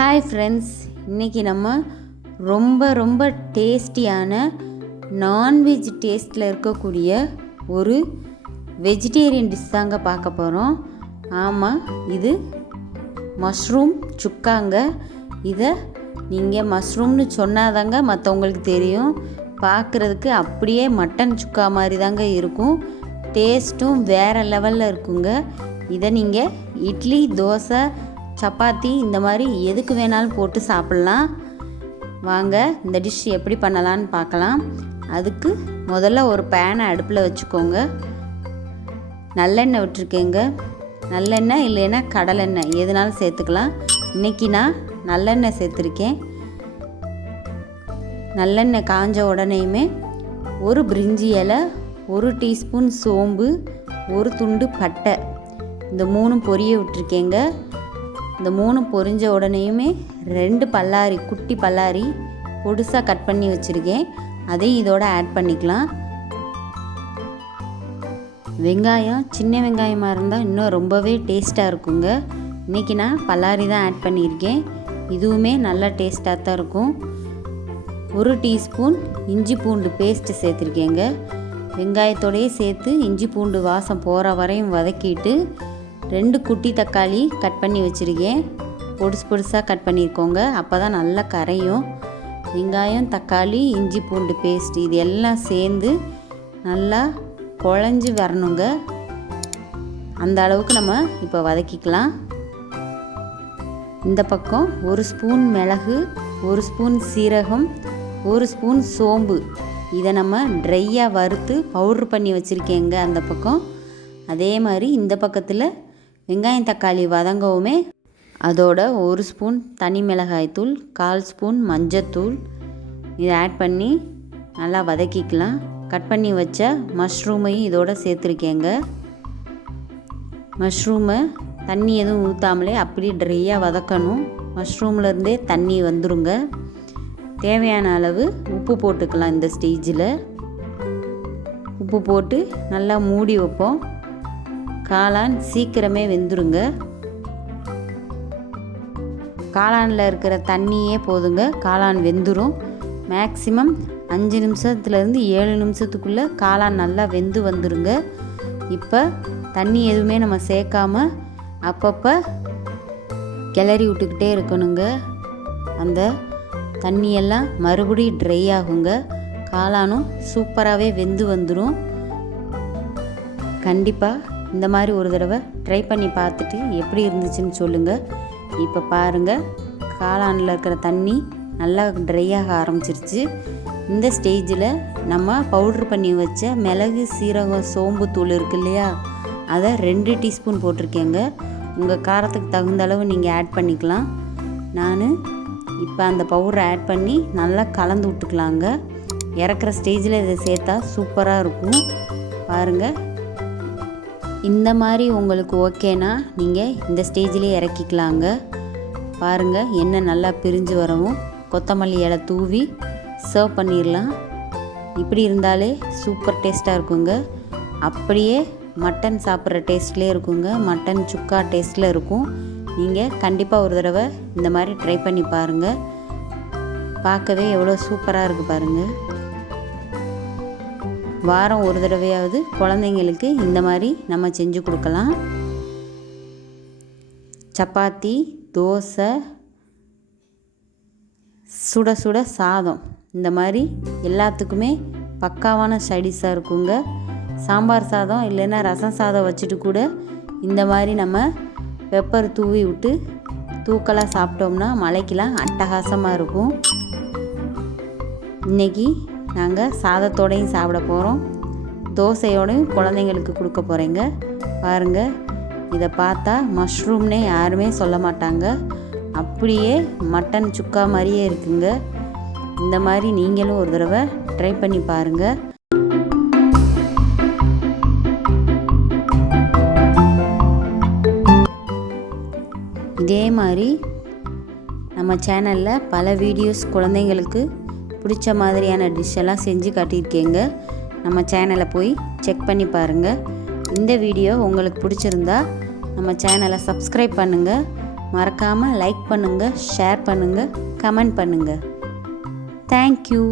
Hi friends, இன்றைக்கி நம்ம ரொம்ப டேஸ்டியான நான்வெஜ் டேஸ்ட்டில் இருக்கக்கூடிய ஒரு வெஜிடேரியன் டிஷ் தாங்க பார்க்க போகிறோம். ஆமாம், இது மஷ்ரூம் சுக்காங்க. இதை நீங்கள் மஷ்ரூம்னு சொன்னாதாங்க மற்றவங்களுக்கு தெரியும். பார்க்குறதுக்கு அப்படியே மட்டன் சுக்கா மாதிரி தாங்க இருக்கும். டேஸ்ட்டும் வேறு லெவலில் இருக்குங்க. இதை நீங்கள் இட்லி, தோசை, சப்பாத்தி இந்த மாதிரி எதுக்கு வேணாலும் போட்டு சாப்பிட்லாம். வாங்க இந்த டிஷ் எப்படி பண்ணலான்னு பார்க்கலாம். அதுக்கு முதல்ல ஒரு பேனை அடுப்பில் வச்சுக்கோங்க. நல்லெண்ணெய் விட்டுருக்கேங்க. நல்லெண்ணெய் இல்லைன்னா கடலெண்ணெய் எதுனாலும் சேர்த்துக்கலாம். இன்றைக்கி நான் நல்லெண்ணெய் சேர்த்துருக்கேன். நல்லெண்ணெய் காஞ்ச உடனேயுமே ஒரு பிரிஞ்சி இலை, 1 டீஸ்பூன் சோம்பு, 1 துண்டு பட்டை, இந்த 3 பொரிய விட்டுருக்கேங்க. இந்த 3 பொரிஞ்ச உடனேயுமே 2 பல்லாரி, குட்டி பல்லாரி பொடுசாக கட் பண்ணி வச்சுருக்கேன். அதையும் இதோட ஆட் பண்ணிக்கலாம். வெங்காயம் சின்ன வெங்காயமாக இருந்தால் இன்னும் ரொம்பவே டேஸ்ட்டாக இருக்குங்க. இன்றைக்கி நான் பல்லாரி தான் ஆட் பண்ணியிருக்கேன். இதுவுமே நல்லா டேஸ்ட்டாக தான் இருக்கும். 1 டீஸ்பூன் இஞ்சி பூண்டு பேஸ்ட்டு சேர்த்துருக்கேங்க. வெங்காயத்தோடையே சேர்த்து இஞ்சி பூண்டு வாசம் போகிற வரையும் வதக்கிட்டு 2 குட்டி தக்காளி கட் பண்ணி வச்சுருக்கேன். பொடுசாக கட் பண்ணியிருக்கோங்க. அப்போ தான் நல்லா கரையும். வெங்காயம், தக்காளி, இஞ்சி பூண்டு பேஸ்ட் இது எல்லாம் சேர்ந்து நல்லா குழஞ்சி வரணுங்க. அந்த அளவுக்கு நம்ம இப்போ வதக்கிக்கலாம். இந்த பக்கம் 1 ஸ்பூன் மிளகு, 1 ஸ்பூன் சீரகம், 1 ஸ்பூன் சோம்பு இதை நம்ம ட்ரையாக வறுத்து பவுட்ரு பண்ணி வச்சுருக்கேங்க. அந்த பக்கம் அதே மாதிரி இந்த பக்கத்தில் வெங்காயம் தக்காளி வதங்கவுமே அதோட 1 ஸ்பூன் தனி மிளகாய்த்தூள், 1/4 ஸ்பூன் மஞ்சத்தூள் இதை ஆட் பண்ணி நல்லா வதக்கிக்கலாம். கட் பண்ணி வச்ச மஷ்ரூமையும் இதோட சேர்த்துருக்கேங்க. மஷ்ரூமை தண்ணி எதுவும் ஊற்றாமலே அப்படி ட்ரையாக வதக்கணும். மஷ்ரூம்லேருந்தே தண்ணி வந்துருங்க. தேவையான அளவு உப்பு போட்டுக்கலாம். இந்த ஸ்டேஜில் உப்பு போட்டு நல்லா மூடி வைப்போம். காளான் சீக்கிரமே வெந்துருங்க. காளானில் இருக்கிற தண்ணியே போதுங்க, காளான் வெந்துடும். மேக்ஸிமம் 5 நிமிஷத்துலேருந்து 7 நிமிஷத்துக்குள்ளே காளான் நல்லா வெந்து வந்துருங்க. இப்போ தண்ணி எதுவுமே நம்ம சேர்க்காம அப்பப்போ கிளறி விட்டுக்கிட்டே இருக்கணுங்க. அந்த தண்ணியெல்லாம் மறுபடியும் ட்ரை ஆகுங்க. காளானும் சூப்பராகவே வெந்து வந்துடும். கண்டிப்பாக இந்த மாதிரி ஒரு தடவை ட்ரை பண்ணி பார்த்துட்டு எப்படி இருந்துச்சுன்னு சொல்லுங்கள். இப்போ பாருங்கள், காளானில் இருக்கிற தண்ணி நல்லா ட்ரை ஆக ஆரம்பிச்சிருச்சு. இந்த ஸ்டேஜில் நம்ம பவுட்ரு பண்ணி வச்ச மிளகு, சீரகம், சோம்பு தூள் இருக்கு இல்லையா, அதை 2 டீஸ்பூன் போட்டிருக்கேங்க. உங்கள் காரத்துக்கு தகுந்த அளவு நீங்கள் ஆட் பண்ணிக்கலாம். நான் இப்போ அந்த பவுடரை ஆட் பண்ணி நல்லா கலந்து விட்டுக்கலாங்க. இறக்குற ஸ்டேஜில் இதை சேர்த்தா சூப்பராக இருக்கும். பாருங்கள், இந்த மாதிரி உங்களுக்கு ஓகேனா நீங்கள் இந்த ஸ்டேஜ்லேயே இறக்கிக்கலாங்க. பாருங்கள், எண்ணெய் நல்லா பிரிஞ்சு வரவும் கொத்தமல்லி இலை தூவி சர்வ் பண்ணிடலாம். இப்படி இருந்தாலே சூப்பர் டேஸ்ட்டாக இருக்குங்க. அப்படியே மட்டன் சாப்பிட்ற டேஸ்ட்லேயே இருக்குங்க. மட்டன் சுக்கா டேஸ்ட்டில் இருக்கும். நீங்கள் கண்டிப்பாக ஒரு தடவை இந்த மாதிரி ட்ரை பண்ணி பாருங்கள். பார்க்கவே எவ்வளோ சூப்பராக இருக்குது பாருங்கள். வாரம் ஒரு தடவையாவது குழந்தைங்களுக்கு இந்த மாதிரி நம்ம செஞ்சு கொடுக்கலாம். சப்பாத்தி, தோசை, சுட சுட சாதம் இந்த மாதிரி எல்லாத்துக்குமே பக்காவான சைடிஷாக இருக்குங்க. சாம்பார் சாதம் இல்லைன்னா ரசம் சாதம் வச்சுட்டு கூட இந்த மாதிரி நம்ம பெப்பர் தூவி விட்டு தூக்கலாக சாப்பிட்டோம்னா மழைக்கெலாம் அட்டகாசமாக இருக்கும். இன்றைக்கி நாங்கள் சாதத்தோடையும் சாப்பிட போகிறோம், தோசையோடையும் குழந்தைங்களுக்கு கொடுக்க போகிறேங்க. பாருங்கள், இதை பார்த்தா மஷ்ரூம்னே யாருமே சொல்ல மாட்டாங்க. அப்படியே மட்டன் சுக்கா மாதிரியே இருக்குங்க. இந்த மாதிரி நீங்களும் ஒரு தடவை ட்ரை பண்ணி பாருங்கள். இதே மாதிரி நம்ம சேனலில் பல வீடியோஸ் குழந்தைங்களுக்கு பிடிச்ச மாதிரியான டிஷ்ஷெல்லாம் செஞ்சு காட்டியிருக்கேங்க. நம்ம சேனலை போய் செக் பண்ணி பாருங்கள். இந்த வீடியோ உங்களுக்கு பிடிச்சிருந்தா நம்ம சேனலை சப்ஸ்கிரைப் பண்ணுங்கள். மறக்காமல் லைக் பண்ணுங்கள், ஷேர் பண்ணுங்கள், கமெண்ட் பண்ணுங்கள். தேங்க்யூ.